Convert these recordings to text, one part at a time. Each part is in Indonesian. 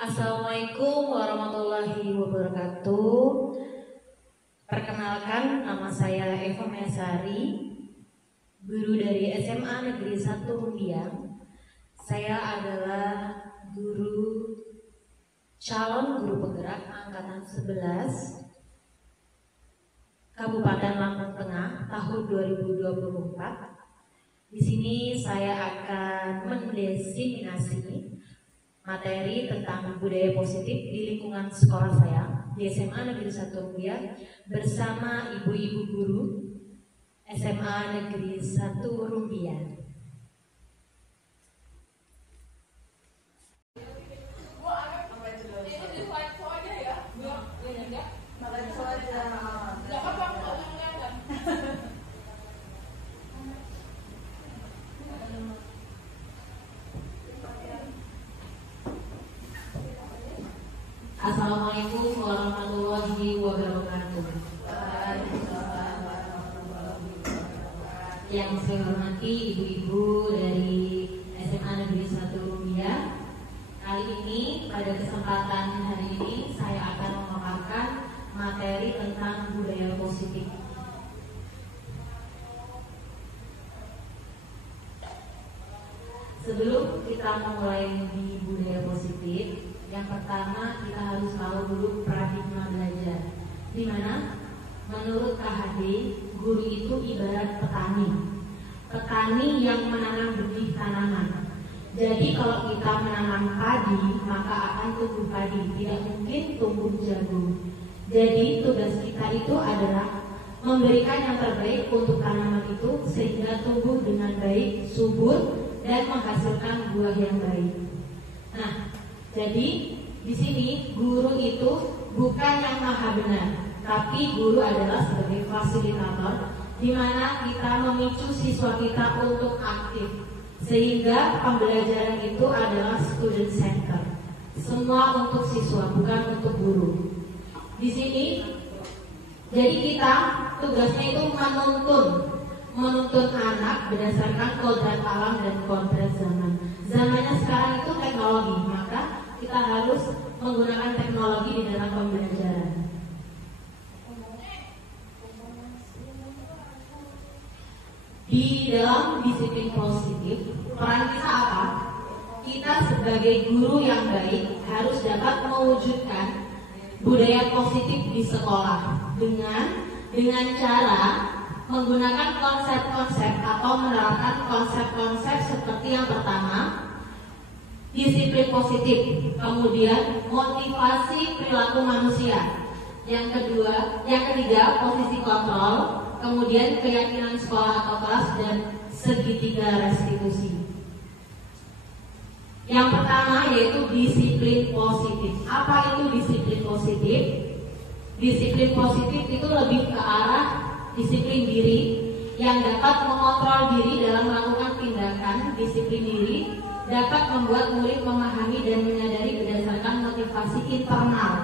Assalamualaikum warahmatullahi wabarakatuh. Perkenalkan, nama saya Eva Mesari, guru dari SMA Negeri 1 Rumbiang. Saya adalah calon guru penggerak angkatan 11 Kabupaten Lampung Tengah tahun 2024. Di sini saya akan mendiseminasi materi tentang budaya positif di lingkungan sekolah saya di SMA Negeri 1 Rumbiang bersama ibu-ibu guru SMA Negeri 1 Rumbiang. Assalamualaikum warahmatullahi wabarakatuh. Yang saya hormati ibu-ibu dari SMA Negeri 1 Rumbiang. Kali ini pada kesempatan hari ini saya akan memaparkan materi tentang budaya positif. Sebelum kita memulai di budaya positif, yang pertama kita harus tahu dulu paradigma belajar, di mana menurut KHD guru itu ibarat petani yang menanam benih tanaman. Jadi kalau kita menanam padi maka akan tumbuh padi, tidak mungkin tumbuh jagung. Jadi tugas kita itu adalah memberikan yang terbaik untuk tanaman itu sehingga tumbuh dengan baik, subur dan menghasilkan buah yang baik. Nah, jadi di sini guru itu bukan yang maha benar, tapi guru adalah sebagai fasilitator, di mana kita memicu siswa kita untuk aktif, sehingga pembelajaran itu adalah student center. Semua untuk siswa, bukan untuk guru. Di sini, jadi kita tugasnya itu menuntun anak berdasarkan kodrat alam dan kodrat zaman. Zamannya sekarang itu teknologi, maka kita harus menggunakan teknologi di dalam pembelajaran. Di dalam disiplin positif, peran kita apa? Kita sebagai guru yang baik harus dapat mewujudkan budaya positif di sekolah dengan cara menggunakan konsep-konsep atau menerapkan konsep-konsep seperti yang pertama, disiplin positif, kemudian motivasi perilaku manusia, yang ketiga posisi kontrol, kemudian keyakinan sekolah atau kelas, dan segitiga restitusi. Yang pertama yaitu disiplin positif. Apa itu disiplin positif? Disiplin positif itu lebih ke arah disiplin diri yang dapat mengontrol diri dalam melakukan tindakan. Disiplin diri dapat membuat murid memahami dan menyadari berdasarkan motivasi internal,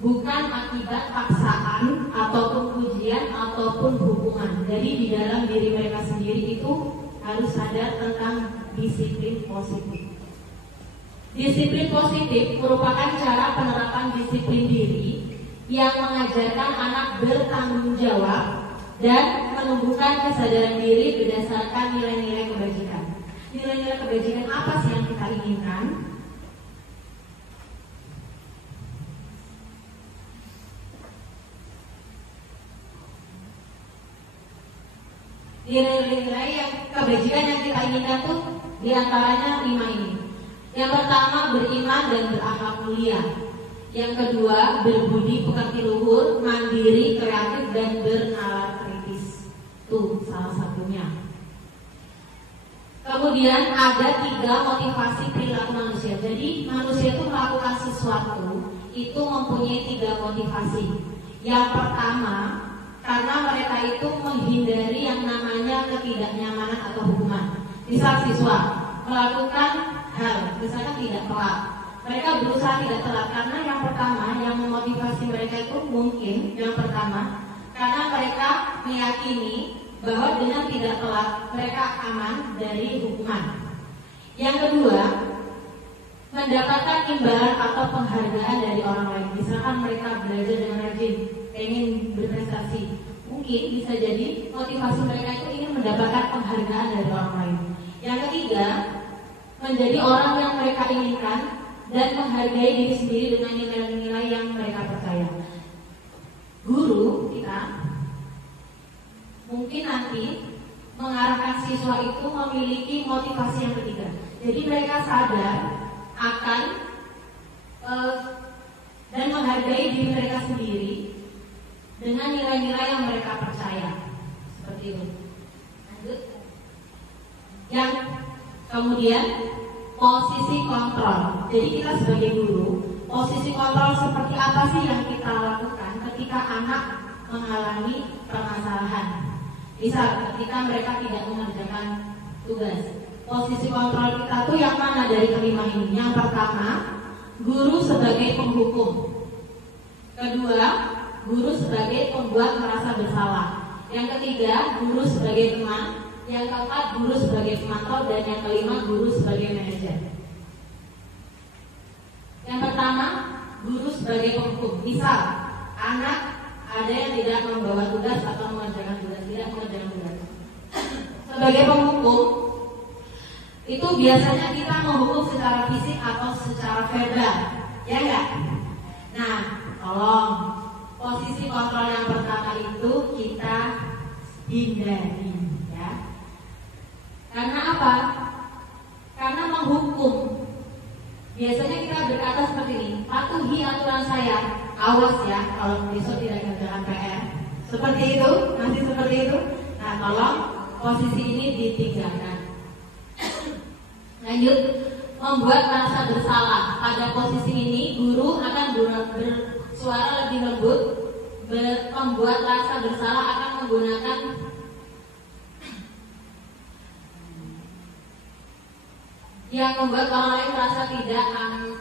bukan akibat paksaan ataupun pujian ataupun hukuman. Jadi di dalam diri mereka sendiri itu harus sadar tentang disiplin positif. Disiplin positif merupakan cara penerapan disiplin diri yang mengajarkan anak bertanggung jawab dan menumbuhkan kesadaran diri berdasarkan nilai-nilai kebajikan. Nilai-nilai kebajikan apa sih yang kita inginkan? Nilai-nilai yang kebajikan yang kita inginkan tuh diantaranya 5 ini. Yang pertama, beriman dan berakhlak mulia. Yang kedua, berbudi pekerti luhur, mandiri, kreatif, dan bernalar kritis. Tuh salah satunya. Kemudian ada 3 motivasi perilaku manusia. Jadi manusia itu melakukan sesuatu itu mempunyai 3 motivasi. Yang pertama, karena mereka itu menghindari yang namanya ketidaknyamanan atau hukuman. Misal siswa melakukan hal, misalnya tidak telat, mereka berusaha tidak telat karena yang pertama yang memotivasi mereka itu mungkin yang pertama karena mereka meyakini bahwa dengan tidak telat mereka aman dari hukuman. Yang kedua, mendapatkan imbalan atau penghargaan dari orang lain. Misalkan mereka belajar dengan rajin, ingin berprestasi, mungkin bisa jadi motivasi mereka itu ingin mendapatkan penghargaan dari orang lain. Yang ketiga, menjadi orang yang mereka inginkan dan menghargai diri sendiri dengan nilai-nilai yang mereka percaya. Guru kita mungkin nanti mengarahkan siswa itu memiliki motivasi yang ketiga. Jadi mereka sadar akan dan menghargai diri mereka sendiri dengan nilai-nilai yang mereka percaya. Seperti itu. Lanjut. Yang kemudian posisi kontrol. Jadi kita sebagai guru, posisi kontrol seperti apa sih yang kita lakukan ketika anak mengalami permasalahan? Misal ketika mereka tidak mengerjakan tugas, posisi kontrol kita tuh yang mana dari kelima ini? Yang pertama, guru sebagai penghukum. Kedua, guru sebagai pembuat merasa bersalah. Yang ketiga, guru sebagai teman. Yang keempat, guru sebagai pemantau. Dan yang kelima, guru sebagai manajer. Yang pertama, guru sebagai penghukum. Misal, anak ada yang tidak membawa tugas atau mengerjakan tugas, tidak mengerjakan tugas. Sebagai penghukum, itu biasanya kita menghukum secara fisik atau secara verbal, ya enggak? Nah, tolong posisi kontrol yang pertama itu kita hindari, ya. Karena apa? Karena menghukum. Biasanya kita berkata seperti ini, patuhi aturan saya, awas ya kalau besok tidak mengerjakan PR. Seperti itu, masih seperti itu. Nah, tolong posisi ini ditinggalkan. Lanjut, membuat rasa bersalah. Pada posisi ini, guru akan bersuara lebih lembut. Membuat rasa bersalah akan menggunakan yang membuat orang lain merasa tidak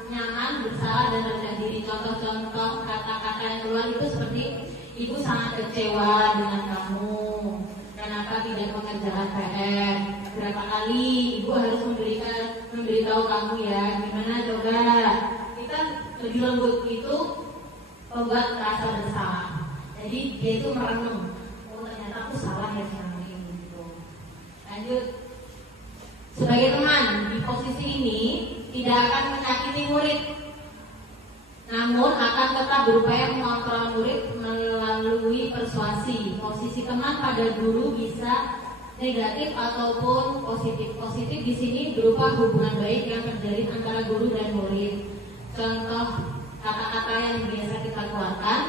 nyaman, bersalah, dan rendah diri. Contoh-contoh kata-kata yang keluar itu seperti, ibu sangat kecewa dengan kamu, kenapa tidak mengerjakan PR, berapa kali ibu harus memberitahu kamu ya, gimana coba. Kita lebih lembut itu membuat rasa bersalah. Jadi dia itu merenung, oh ternyata aku salah ya selama ini gitu. Lanjut. Sebagai teman, di posisi ini tidak akan menyakiti murid, namun akan tetap berupaya mengontrol murid melalui persuasi. Posisi teman pada guru bisa negatif ataupun positif. Positif di sini berupa hubungan baik yang terjalin antara guru dan murid. Contoh kata-kata yang biasa kita keluarkan,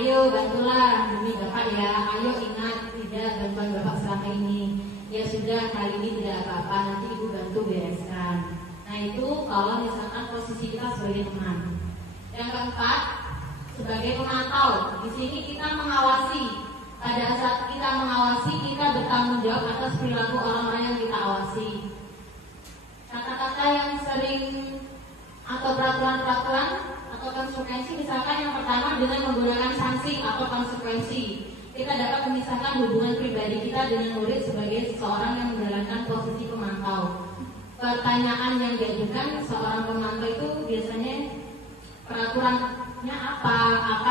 ayo bantulah demi bapak ya, ayo ingat tidak bantuan bapak selama ini. Ya sudah, kali ini tidak apa-apa, nanti ibu bantu bereskan. Nah itu kalau misalkan posisi kita sebagai teman. Yang keempat, sebagai pemantau. Di sini kita mengawasi. Pada saat kita mengawasi, kita bertanggung jawab atas perilaku orang-orang yang kita awasi. Kata-kata yang sering atau peraturan-peraturan atau konsekuensi, misalkan yang pertama dengan menggunakan sanksi atau konsekuensi. Kita dapat memisahkan hubungan pribadi kita dengan murid sebagai seseorang yang menjalankan posisi pemantau. Pertanyaan yang diajukan seorang pemantau itu biasanya peraturannya apa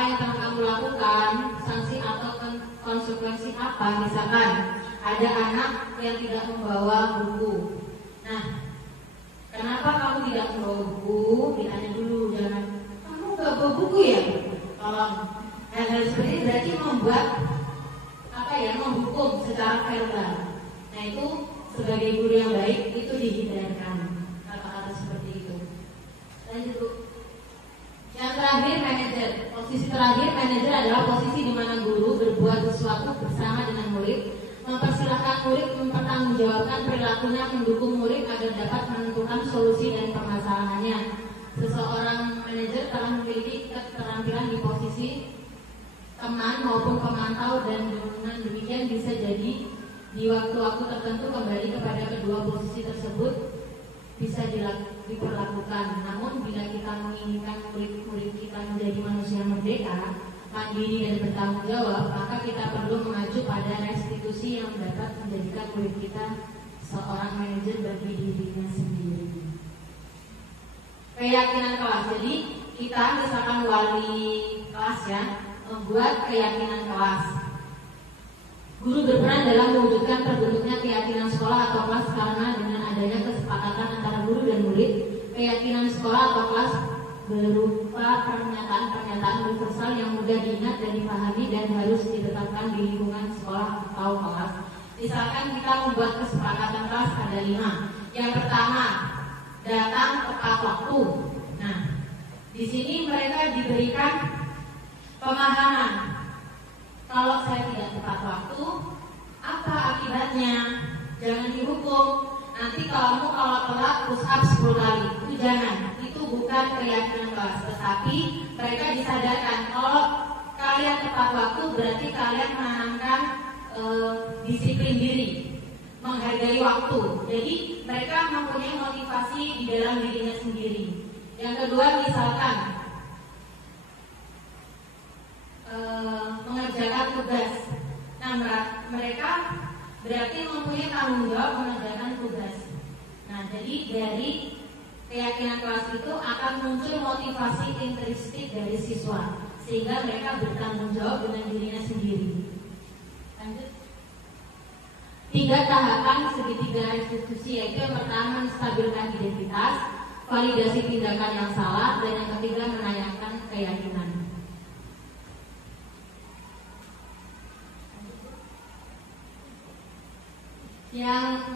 yang akan kamu lakukan, sanksi atau konsekuensi apa. Misalkan ada anak yang tidak membawa buku. Nah, kenapa kamu tidak membawa buku? Ditanya dulu, jangan kamu nggak bawa buku ya? Tolong. Hal-hal seperti ini berarti membuat menghukum secara verbal. Nah itu sebagai guru yang baik itu dihindarkan kata-kata seperti itu. Lanjut Bu. Yang terakhir manajer. Posisi terakhir manajer adalah posisi di mana guru berbuat sesuatu bersama dengan murid, mempersilahkan murid mempertanggungjawabkan perilakunya, mendukung murid agar dapat menentukan solusi dan permasalahannya. Seseorang manajer telah memiliki keterampilan di posisi teman maupun pemantau, dan dengan demikian bisa jadi di waktu-waktu tertentu kembali kepada kedua posisi tersebut bisa diperlakukan. Namun bila kita menginginkan murid-murid kita menjadi manusia merdeka, mandiri dan bertanggung jawab, maka kita perlu mengacu pada restitusi yang dapat menjadikan murid kita seorang manajer bagi dirinya sendiri. Keyakinan kelas. Jadi kita misalkan wali kelas ya, membuat keyakinan kelas. Guru berperan dalam mewujudkan terbentuknya keyakinan sekolah atau kelas karena dengan adanya kesepakatan antara guru dan murid, keyakinan sekolah atau kelas berupa pernyataan-pernyataan universal yang mudah diingat dan dipahami dan harus ditetapkan di lingkungan sekolah atau kelas. Misalkan kita membuat kesepakatan kelas ada 5. Yang pertama, datang tepat waktu. Nah, di sini mereka diberikan pemahaman. Kalau saya tidak tepat waktu, apa akibatnya? Jangan dihukum. Nanti kamu kalau telat push up 10 kali. Itu jangan. Itu bukan keyakinan kelas. Tetapi mereka disadarkan kalau kalian tepat waktu berarti kalian menanamkan disiplin diri, menghargai waktu. Jadi mereka mempunyai motivasi di dalam dirinya sendiri. Yang kedua misalkan mengerjakan tugas. Nah mereka berarti mempunyai tanggung jawab mengerjakan tugas. Nah jadi dari keyakinan kelas itu akan muncul motivasi intrinsik dari siswa sehingga mereka bertanggung jawab dengan dirinya sendiri. Lanjut. 3 tahapan segitiga restitusi, yaitu yang pertama menstabilkan identitas, validasi tindakan yang salah, dan yang ketiga menanyakan keyakinan. Yang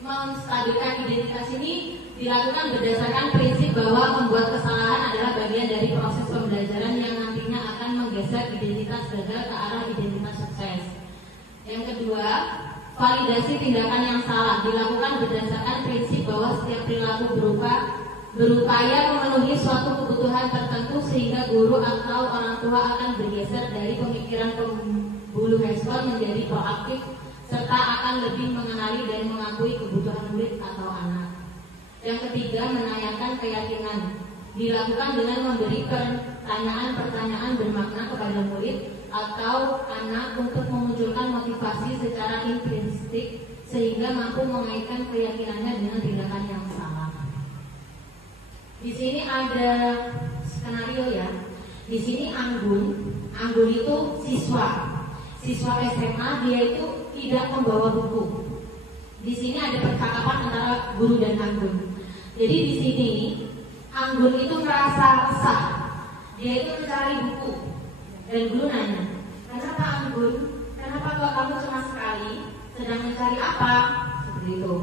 menstabilkan identitas ini dilakukan berdasarkan prinsip bahwa membuat kesalahan adalah bagian dari proses pembelajaran yang nantinya akan menggeser identitas gagal ke arah identitas sukses. Yang kedua, validasi tindakan yang salah dilakukan berdasarkan prinsip bahwa setiap perilaku berupaya memenuhi suatu kebutuhan tertentu sehingga guru atau orang tua akan bergeser dari pemikiran pembuluh respon menjadi proaktif serta akan lebih mengenali dan mengakui kebutuhan murid atau anak. Yang ketiga, menanyakan keyakinan dilakukan dengan memberi pertanyaan-pertanyaan bermakna kepada murid atau anak untuk memunculkan motivasi secara intrinsik sehingga mampu mengaitkan keyakinannya dengan tindakan yang salah. Di sini ada skenario ya. Di sini Anggun itu siswa SMA, dia itu tidak membawa buku. Di sini ada percakapan antara guru dan Anggun. Jadi di sini Anggun itu merasa resah. Dia itu mencari buku. Dan guru nanya, kenapa Anggun? Kenapa kok kamu cuma sekali? Sedang mencari apa? Seperti itu.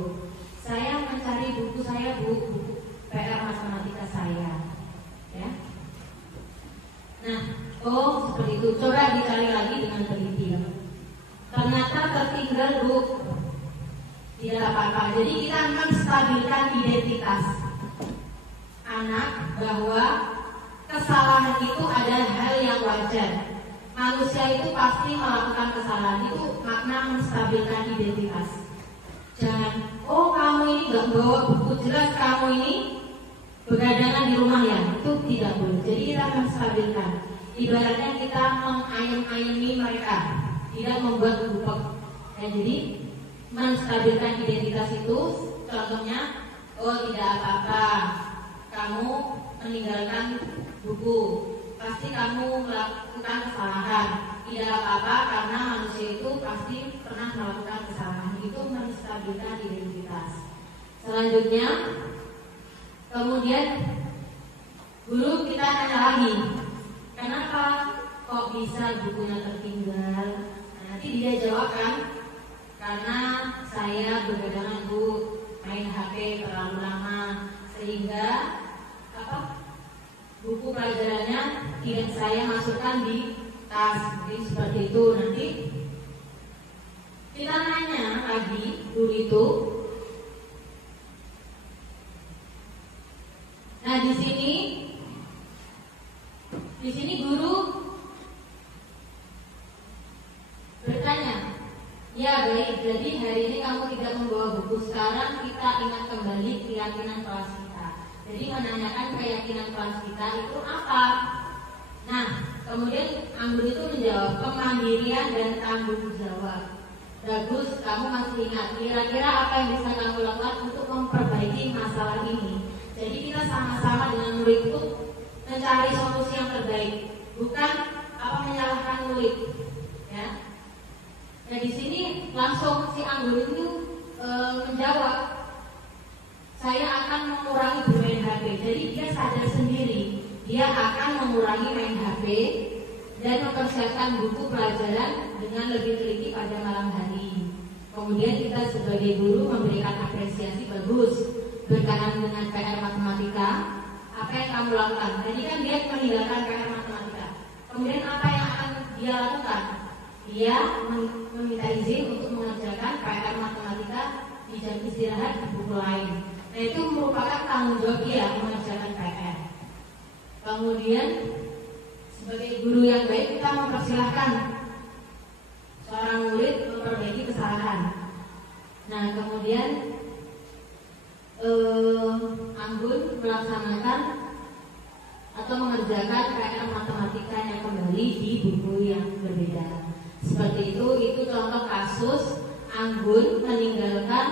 Saya mencari buku saya, buku PR matematika saya. Ya. Nah, seperti itu. Coba dicari lagi dengan teliti. Ternyata tertinggal Bu. Tidak apa-apa. Jadi kita akan stabilkan identitas anak bahwa kesalahan itu adalah hal yang wajar. Manusia itu pasti melakukan kesalahan. Itu makna menstabilkan identitas. Jangan, kamu ini gak bawa buku, jelas kamu ini begadangan di rumah ya. Itu tidak boleh. Jadi kita menstabilkan. Ibaratnya kita mengayem-ayemi mereka, tidak membuat gupek. Jadi menstabilkan identitas itu contohnya, tidak apa-apa kamu meninggalkan buku, pasti kamu melakukan kesalahan. Tidak apa-apa karena manusia itu pasti pernah melakukan kesalahan. Itu menstabilkan identitas. Selanjutnya, kemudian guru kita tanya lagi, kenapa kok bisa bukunya tertinggal? Nah, nanti dia jawab kan, karena saya begadang Bu, main HP terlalu lama sehingga buku pelajarannya tidak saya masukkan di tas. Jadi seperti itu. Nanti kita nanya lagi guru itu. Nah di sini guru bertanya, ya baik, jadi hari ini kamu tidak membawa buku. Sekarang kita ingat kembali keyakinan kelas kita. Jadi menanyakan keyakinan kelas kita itu apa. Nah kemudian Anggun itu menjawab, kemandirian dan tanggung jawab. Bagus, kamu masih ingat. Kira-kira apa yang bisa kamu lakukan untuk memperbaiki masalah ini? Jadi kita sama-sama dengan murid itu mencari solusi yang terbaik, bukan menyalahkan murid. Ya. Nah di sini langsung si Anggun itu menjawab, saya akan mengurangi bermain HP. Jadi dia sadar sendiri, dia akan mengurangi main HP dan mempersiapkan buku pelajaran dengan lebih teliti pada malam hari. Kemudian kita sebagai guru memberikan apresiasi, bagus. Berkaitan dengan PR matematika, apa yang kamu lakukan? Tadi kan dia meninggalkan PR matematika. Kemudian apa yang akan dia lakukan? Dia meminta izin untuk mengerjakan PR matematika di jam istirahat di buku lain. Nah itu merupakan tanggung jawab dia mengerjakan PR. Kemudian sebagai guru yang baik kita mempersilahkan seorang murid memperbaiki kesalahan. Nah kemudian Anggun melaksanakan atau mengerjakan PR matematikanya kembali di buku yang berbeda. Seperti itu contoh kasus Anggun meninggalkan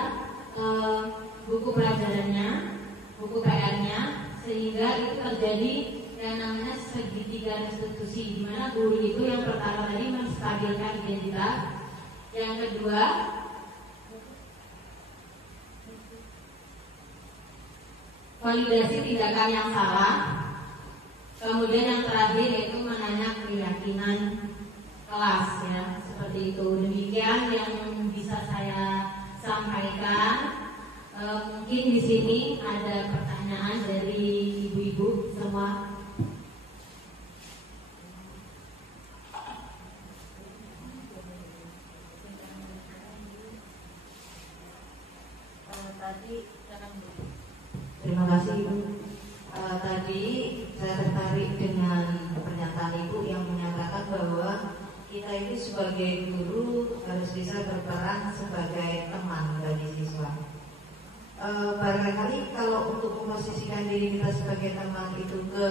buku pelajarannya, buku PR-nya, sehingga itu terjadi yang namanya segitiga restitusi, di mana guru itu yang pertama tadi menstabilkan identitas, yang kedua validasi tindakan yang salah, kemudian yang terakhir yaitu menanya keyakinan kelas, ya seperti itu. Demikian yang bisa saya sampaikan. Mungkin di sini ada pertanyaan dari ibu-ibu semua. Terima kasih Ibu. Tadi saya tertarik dengan pernyataan Ibu yang menyatakan bahwa kita itu sebagai guru harus bisa berperan sebagai teman bagi siswa. Barangkali kalau untuk memposisikan diri kita sebagai teman itu ke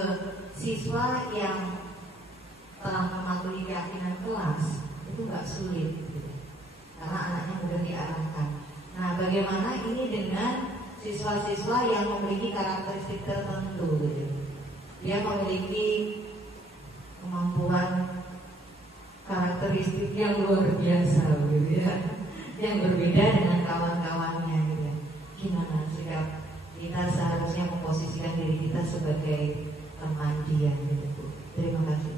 siswa yang telah mematuhi keyakinan kelas, itu nggak sulit, karena anaknya mudah diarahkan. Nah, bagaimana ini dengan siswa-siswa yang memiliki karakteristik tertentu, gitu. Dia memiliki kemampuan karakteristik yang luar biasa, gitu ya, yang berbeda dengan kawan-kawannya, gitu. Gimana sikap kita seharusnya memposisikan diri kita sebagai teman dia, gitu. Terima kasih.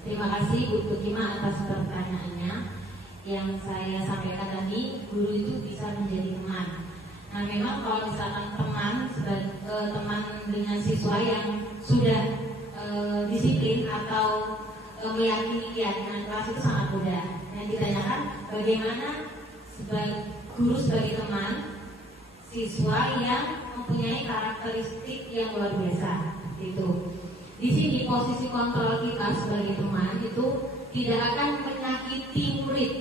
Terima kasih Bu Kutima atas pertanyaannya. Yang saya sampaikan tadi, guru itu bisa menjadi teman. Nah memang kalau misalkan teman dengan siswa yang sudah disiplin atau meyakini keyakinan kelas itu sangat mudah. Yang ditanyakan bagaimana guru sebagai teman siswa yang mempunyai karakteristik yang luar biasa. Itu. Di sini posisi kontrol kita sebagai teman itu tidak akan menyakiti murid,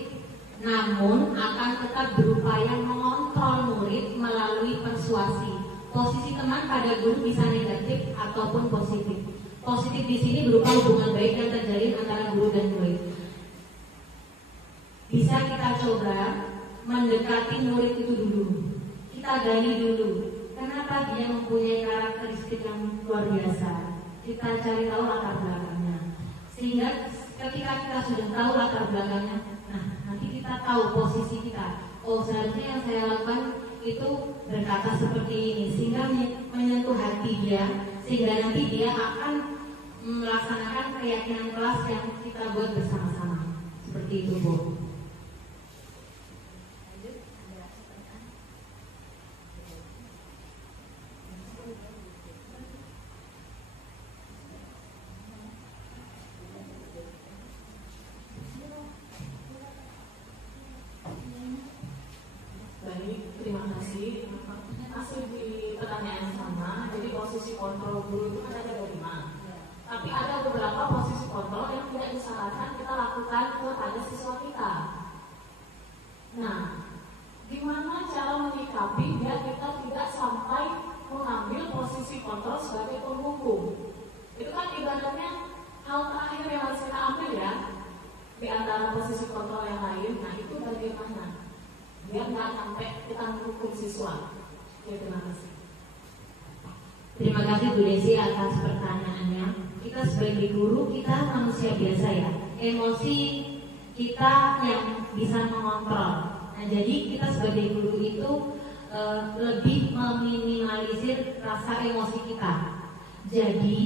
namun akan tetap berupaya mengontrol murid melalui persuasi. Posisi teman pada guru bisa negatif ataupun positif. Positif di sini berupa hubungan baik yang terjalin antara guru dan murid. Bisa kita coba mendekati murid itu dulu. Kita gali dulu. Kenapa dia mempunyai karakteristik yang luar biasa? Kita cari tahu latar belakangnya, sehingga ketika kita sudah tahu latar belakangnya, nah nanti kita tahu posisi kita. Oh seharusnya yang saya lakukan itu berkata seperti ini, sehingga menyentuh hati dia, sehingga nanti dia akan melaksanakan keyakinan kelas yang kita buat bersama-sama. Seperti itu, Bu. Terima kasih. Masih di pertanyaan sama. Jadi posisi kontrol guru itu kan ada 5. Tapi ada beberapa posisi kontrol yang tidak disarankan kita lakukan kepada siswa kita. Nah, gimana cara menyikapi biar kita tidak sampai mengambil posisi kontrol sebagai penghukum? Itu kan ibaratnya hal terakhir yang harus kita ambil ya, di antara posisi kontrol yang lain. Nah, itu bagaimana? Biar nggak sampai kita menghukum siswa. Ya, terima kasih. Terima kasih Bu Desi atas pertanyaannya. Kita sebagai guru, kita manusia biasa ya. Emosi kita yang bisa mengontrol. Nah, jadi kita sebagai guru itu lebih meminimalisir rasa emosi kita. Jadi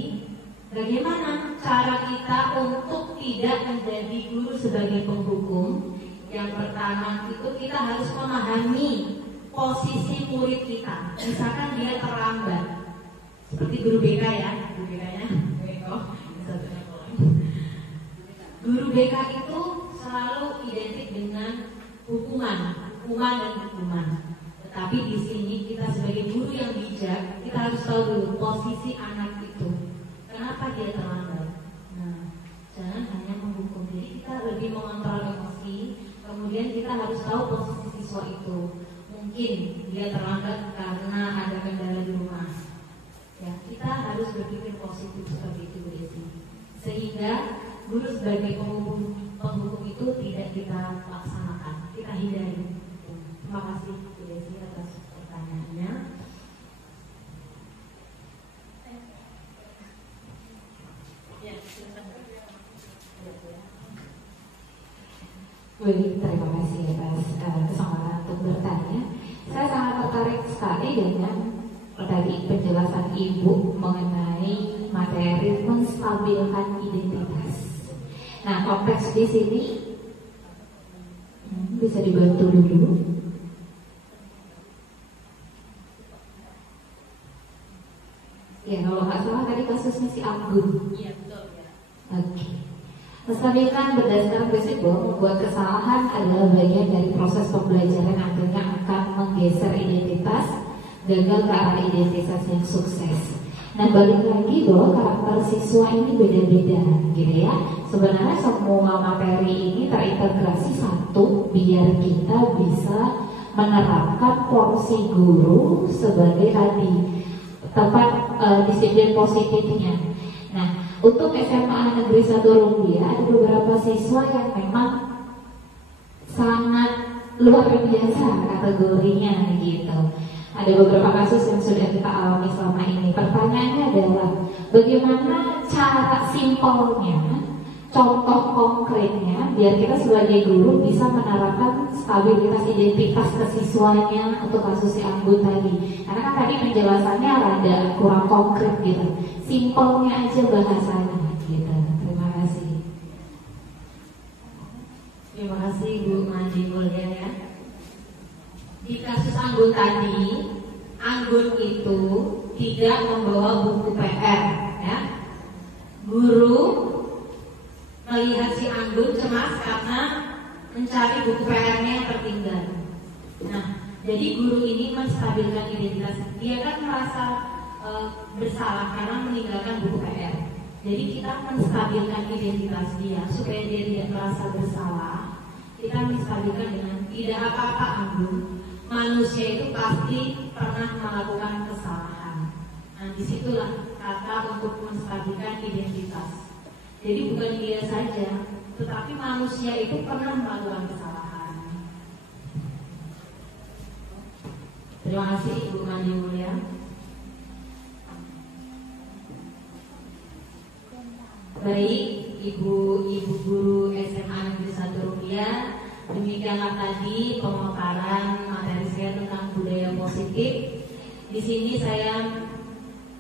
bagaimana cara kita untuk tidak menjadi guru sebagai penghukum? Yang pertama itu kita harus memahami posisi murid kita. Misalkan dia terlambat, seperti guru BK ya, guru BK-nya guru BK itu selalu identik dengan hukuman dan hukuman. Tetapi di sini kita sebagai guru yang bijak, kita harus tahu dulu posisi anak itu. Kenapa dia terlambat? Nah, jangan hanya menghukum. Jadi kita lebih mengontrol emosi. Kemudian kita harus tahu posisi siswa itu. Mungkin dia terlambat karena ada kendala di rumah. Ya, kita harus berpikir positif seperti itu, Bu Desi. Sehingga guru sebagai penghukum itu tidak kita laksanakan, kita hindari. Terima kasih, Bu Desi, atas pertanyaannya. Baik, terima kasih atas kesempatan untuk bertanya. Saya sangat tertarik sekali dengan tadi penjelasan Ibu mengenai materi menstabilkan identitas. Nah, konteks di sini bisa dibantu dulu. Ya, kalau nggak salah tadi kasusnya si Anggun. Iya, betul ya. Oke. Menstabilkan berdasarkan prinsip bahwa membuat kesalahan adalah bagian dari proses pembelajaran, akhirnya akan menggeser identitas, gagal ke arah identitas yang sukses. Nah, balik lagi bahwa karakter siswa ini beda-beda, gitu ya. Sebenarnya semua materi ini terintegrasi satu, biar kita bisa menerapkan porsi guru sebagai tadi tempat disiplin positifnya. Nah, untuk SMA Negeri 1 Rumbia ada beberapa siswa yang memang sangat luar biasa kategorinya gitu. Ada beberapa kasus yang sudah kita alami selama ini. Pertanyaannya adalah bagaimana cara simpelnya, contoh konkretnya, biar kita sebagai guru bisa menerapkan stabilitas identitas ke siswanya untuk kasus si Anggun tadi. Karena kan tadi penjelasannya rada kurang konkret gitu. Simpelnya aja bahasanya gitu. Terima kasih. Terima kasih Bu Mandi Mulia ya. Di kasus Anggun tadi, Anggun itu tidak membawa buku PR ya. Guru melihat si Anggun cemas karena mencari buku PR-nya yang tertinggal. Nah, jadi guru ini menstabilkan identitas. Dia kan merasa bersalah karena meninggalkan buku PR. Jadi kita menstabilkan identitas dia supaya dia tidak merasa bersalah. Kita menstabilkan dengan tidak apa-apa Anggun. Manusia itu pasti pernah melakukan kesalahan. Nah, disitulah kata untuk menstabilkan identitas. Jadi bukan dia saja, tetapi manusia itu pernah melakukan kesalahan. Terima kasih Ibu Mandi Mulia. Baik, Ibu Guru SMA Negeri 1 Rumbia, demikianlah tadi pemaparan materi saya tentang budaya positif. Di sini saya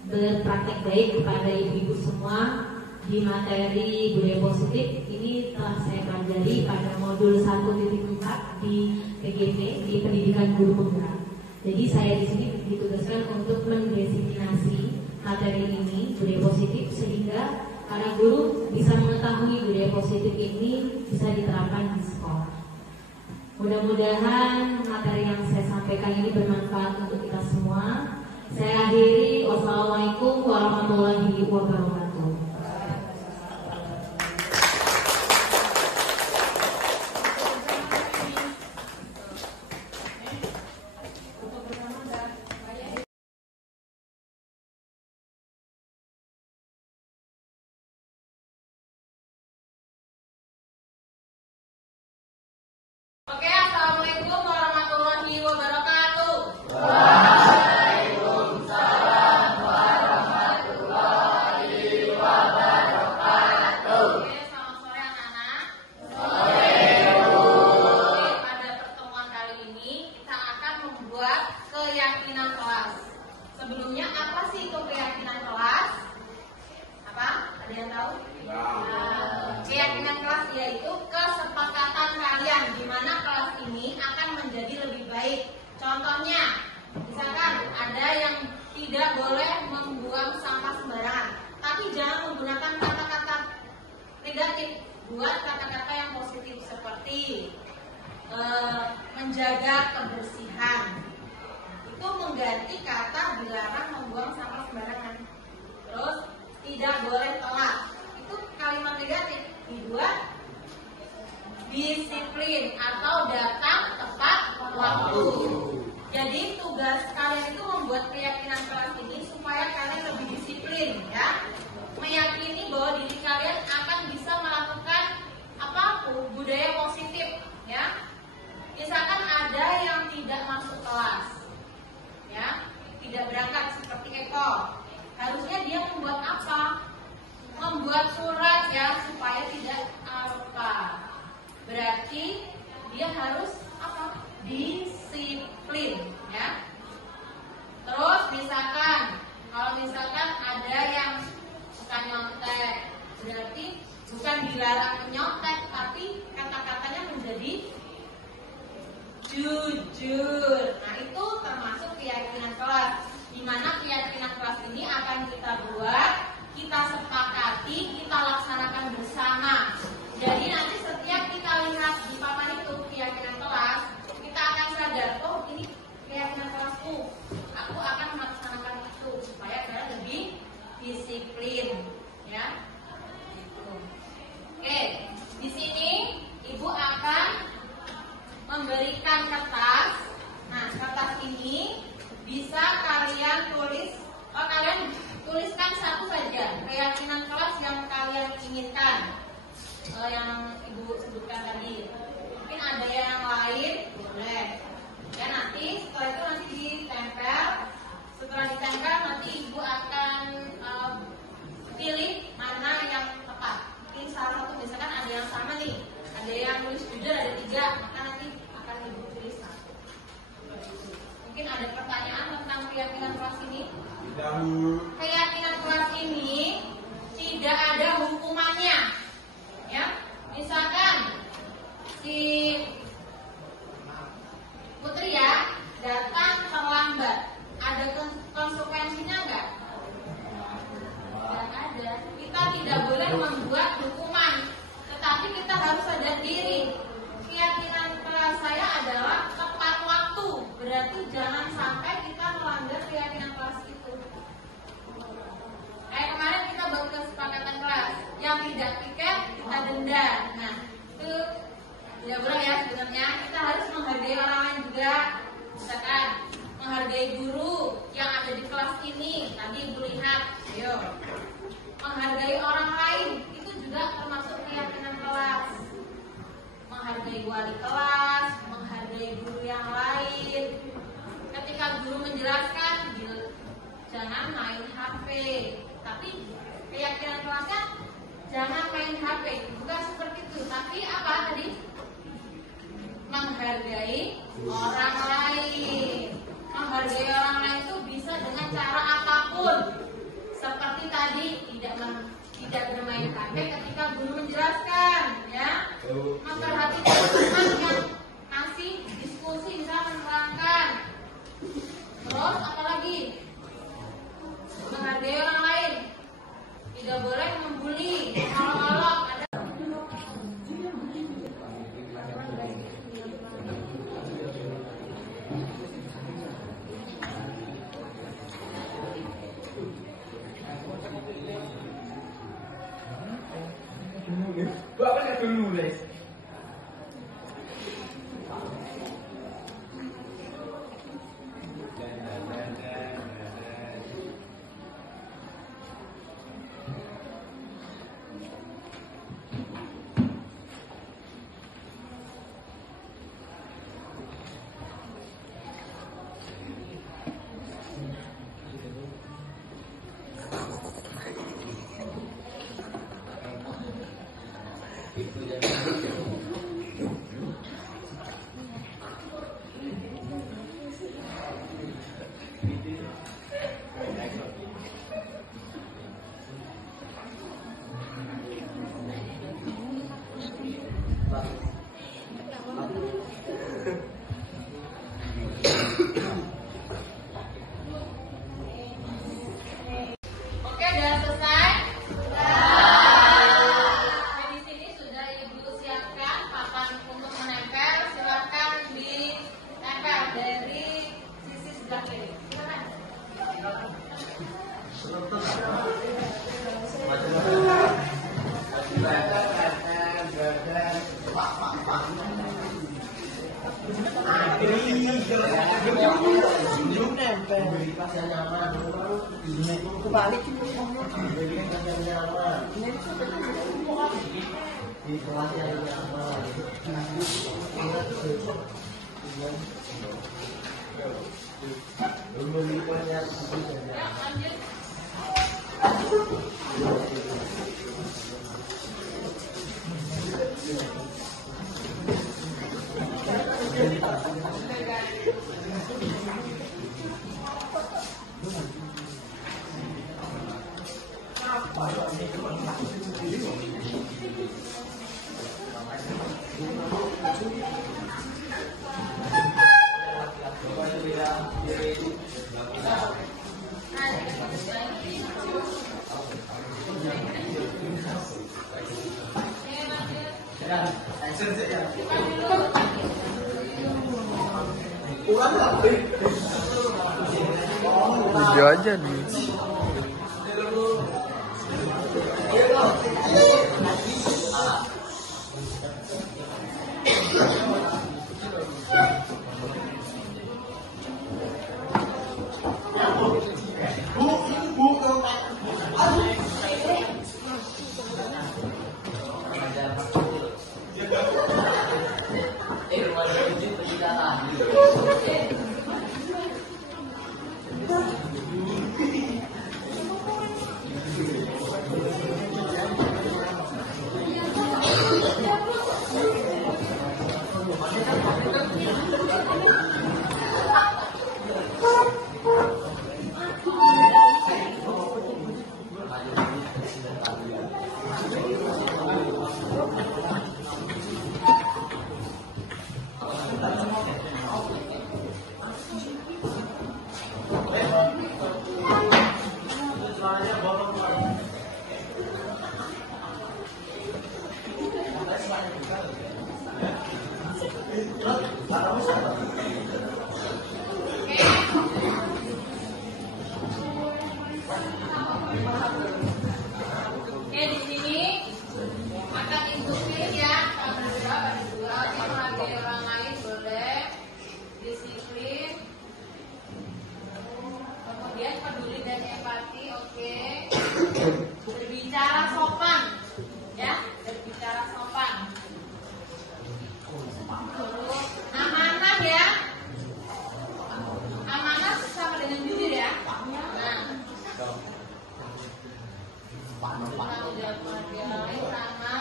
berpraktek baik kepada ibu-ibu semua di materi budaya positif. Ini telah saya pelajari pada modul 1.4 di PGP, di Pendidikan Guru Penggerak. Jadi saya di sini ditugaskan untuk mendesiminasi materi ini budaya positif sehingga para guru bisa mengetahui budaya positif ini bisa diterapkan di sekolah. Mudah-mudahan materi yang saya sampaikan ini bermanfaat untuk kita semua. Saya akhiri. Wassalamualaikum warahmatullahi wabarakatuh. Oke, assalamualaikum warahmatullahi wabarakatuh. Oke, selamat sore anak-anak. Oke, pada pertemuan kali ini kita akan membuat keyakinan kelas. Sebelumnya apa sih itu keyakinan kelas? Apa? Ada yang tahu? Keyakinan kelas yaitu kesepakatan kalian di mana kelas ini akan menjadi lebih baik. Contohnya, misalkan ada yang tidak boleh membuang sampah sembarangan, tapi jangan menggunakan kata-kata negatif. Buat kata-kata yang positif seperti menjaga kebersihan. Itu mengganti kata dilarang membuang sampah sembarangan. Terus tidak boleh telat. Itu kalimat negatif. Dibuat disiplin atau datang tepat waktu. Jadi tugas kalian itu membuat keyakinan kelas ini supaya kalian lebih disiplin, ya. Meyakini bahwa diri kalian akan bisa melakukan apapun budaya positif, ya. Misalkan ada yang tidak masuk kelas, ya, tidak berangkat seperti Eko. Harusnya dia membuat apa? Membuat surat, ya, supaya tidak alpa. Berarti dia harus apa? Disiplin, ya. Terus misalkan kalau misalkan ada yang suka nyontek, berarti bukan dilarang menyontek, tapi kata-katanya menjadi jujur. Nah, itu termasuk keyakinan kelas, di mana keyakinan kelas ini akan kita buat, kita sepakati, kita laksanakan bersama. Jadi nanti setiap kita lihat di papan itu keyakinan kelas, kita akan sadar, oh ini keyakinan kelasku, aku akan melaksanakan itu supaya kalian lebih disiplin, ya. Oke, di sini ibu akan memberikan kertas. Nah, kertas ini bisa kalian tuliskan satu saja keyakinan kelas yang kalian inginkan, yang ibu sebutkan tadi. Mungkin ada yang lain, boleh. Ya, nanti setelah itu nanti ditempel. Setelah ditempel nanti ibu akan pilih mana yang tepat. Mungkin salah satu, misalkan ada yang sama nih, ada yang tulis jujur, ada 3, maka nanti akan ibu tulis 1. Mungkin ada pertanyaan tentang keyakinan kelas ini? Keyakinan kelas ini tidak ada hukumannya, ya. Misalkan si Putri, ya, datang terlambat, ada konsekuensinya nggak? Nggak ada. Kita tidak boleh membuat hukuman, tetapi kita harus sadar diri. Keyakinan kelas saya adalah tepat waktu, berarti jangan sampai kita melanggar keyakinan kelas itu. Kemarin kita buat kesepakatan kelas, yang tidak piket kita denda. Nah, itu tidak boleh, ya. Sebenarnya kita harus menghargai orang lain juga. Misalkan menghargai guru yang ada di kelas ini. Tadi ibu lihat, ayo menghargai orang lain itu juga termasuk keyakinan kelas. Menghargai wali kelas, menghargai guru yang lain. Ketika guru menjelaskan, jangan main HP. Tapi keyakinan kelasnya jangan main HP. Bukan seperti itu. Tapi apa tadi? Menghargai orang lain. Menghargai orang lain itu bisa dengan cara apapun. Seperti tadi tidak bermain HP ketika guru menjelaskan, ya. Memperhatikan teman yang masih diskusi bisa menerangkan. Terus apalagi? Menghargai orang lain. Tidak boleh membuli, olok-olok. Bapak nggak perlu nulis. Oke, udah selesai? Nah, di sini sudah Ibu siapkan papan untuk menempel. Silakan ditempel dari sisi sebelah kiri. Silakan. Video aja nih. Oke, di sini akan Ibu pilih ya, pada dua, dia menghargai orang lain boleh, disiplin, kemudian peduli dan empati, oke, berbicara sopan, ya, berbicara sopan, terus amanah ya, amanah sama dengan jujur ya, tanggung jawab menghargai sama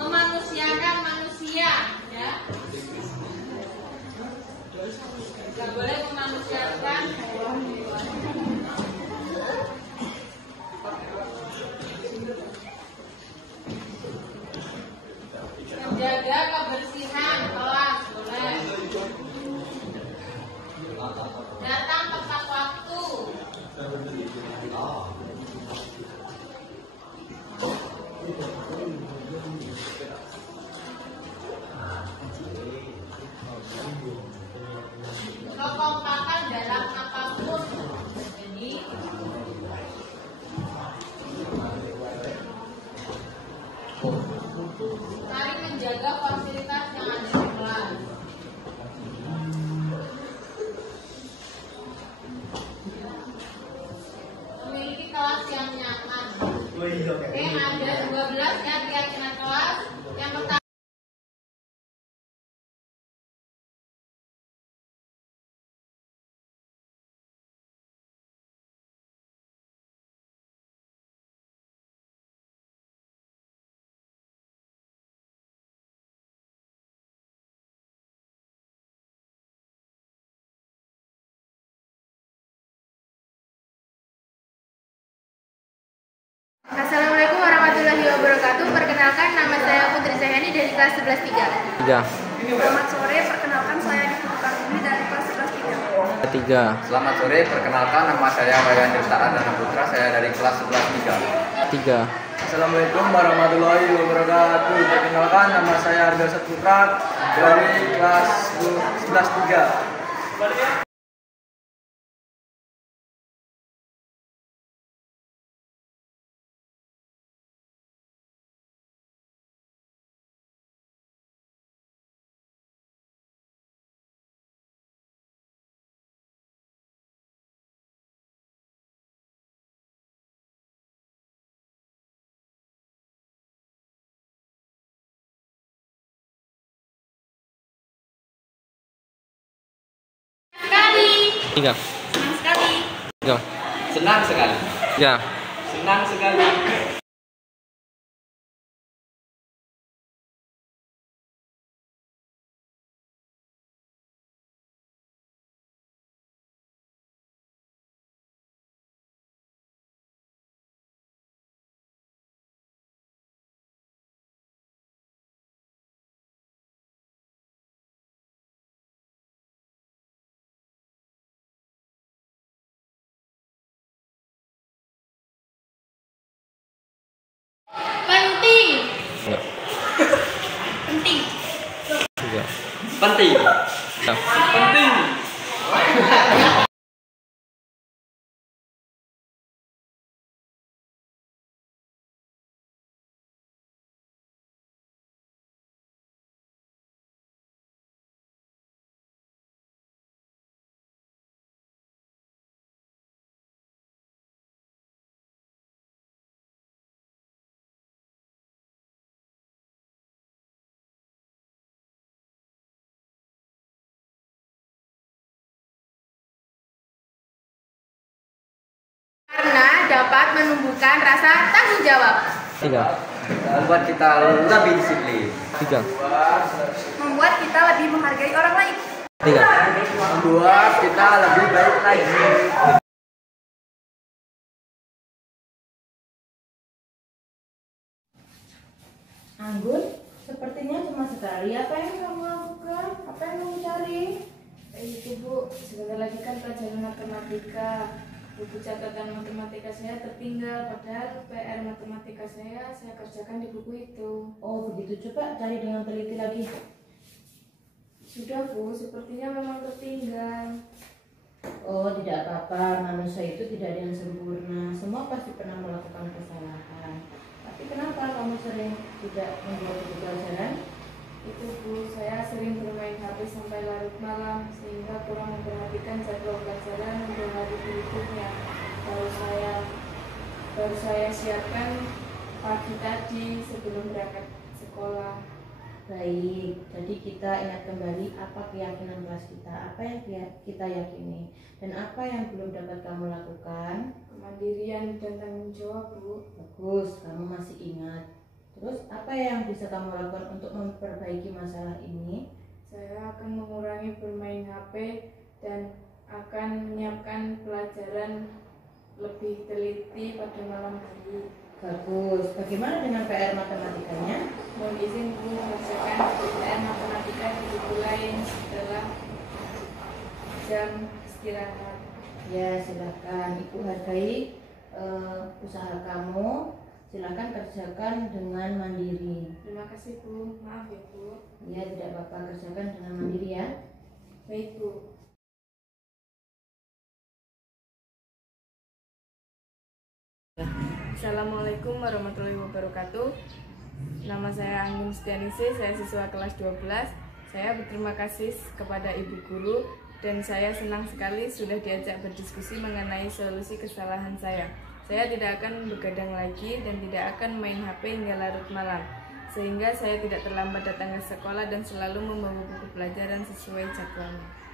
memanusiakan manusia, ya. Oke, ada 12 ya keyakinan kelas. Yang pertama Assalamualaikum warahmatullahi wabarakatuh. Perkenalkan, nama saya Putri Sahyani dari kelas 11 3. Selamat sore, perkenalkan saya Diki Bukarbumi dari kelas 11 3. Selamat sore, perkenalkan nama saya Wayan Tirta Adana Putra, saya dari kelas 11 3. Assalamualaikum warahmatullahi wabarakatuh. Perkenalkan nama saya Arga Saputra dari kelas 11 3. Senang sekali. Senang sekali. Penting. Karena dapat menumbuhkan rasa tanggung jawab. 3. Membuat kita lebih disiplin. 3. Membuat kita lebih menghargai orang lain. 3. Membuat kita lebih baik lagi. Anggun, sepertinya cuma sekali. Apa yang kamu lakukan? Apa yang kamu cari? Itu Bu, sebentar lagi kan pelajaran matematika. Buku catatan matematika saya tertinggal, padahal PR matematika saya kerjakan di buku itu. Oh begitu, coba cari dengan teliti lagi. Sudah Bu, sepertinya memang tertinggal. Oh tidak apa-apa, manusia itu tidak ada yang sempurna. Semua pasti pernah melakukan kesalahan. Tapi kenapa kamu sering tidak membuat buku pelajaran? Itu Bu, saya sering bermain HP sampai larut malam sehingga kurang memperhatikan jadwal pelajaran untuk hari berikutnya. Baru saya siapkan pagi tadi sebelum berangkat sekolah. Baik, jadi kita ingat kembali apa keyakinan kelas kita, apa yang kita yakini, dan apa yang belum dapat kamu lakukan. Kemandirian dan tanggung jawab Bu. Bagus, kamu masih ingat. Terus apa yang bisa kamu lakukan untuk memperbaiki masalah ini? Saya akan mengurangi bermain HP dan akan menyiapkan pelajaran lebih teliti pada malam hari. Bagus. Bagaimana dengan PR matematikanya? Mohon izin Bu mengerjakan PR matematika di buku lain setelah jam istirahat. Ya, silakan. Ibu hargai usaha kamu. Silakan kerjakan dengan mandiri. Terima kasih Bu, maaf ya Bu. Ya, tidak apa-apa, kerjakan dengan mandiri ya. Baik Bu. Assalamualaikum warahmatullahi wabarakatuh. Nama saya Anggun Setianisi, saya siswa kelas 12. Saya berterima kasih kepada Ibu Guru dan saya senang sekali sudah diajak berdiskusi mengenai solusi kesalahan saya. Saya tidak akan begadang lagi dan tidak akan main HP hingga larut malam, sehingga saya tidak terlambat datang ke sekolah dan selalu membawa buku pelajaran sesuai jadwalnya.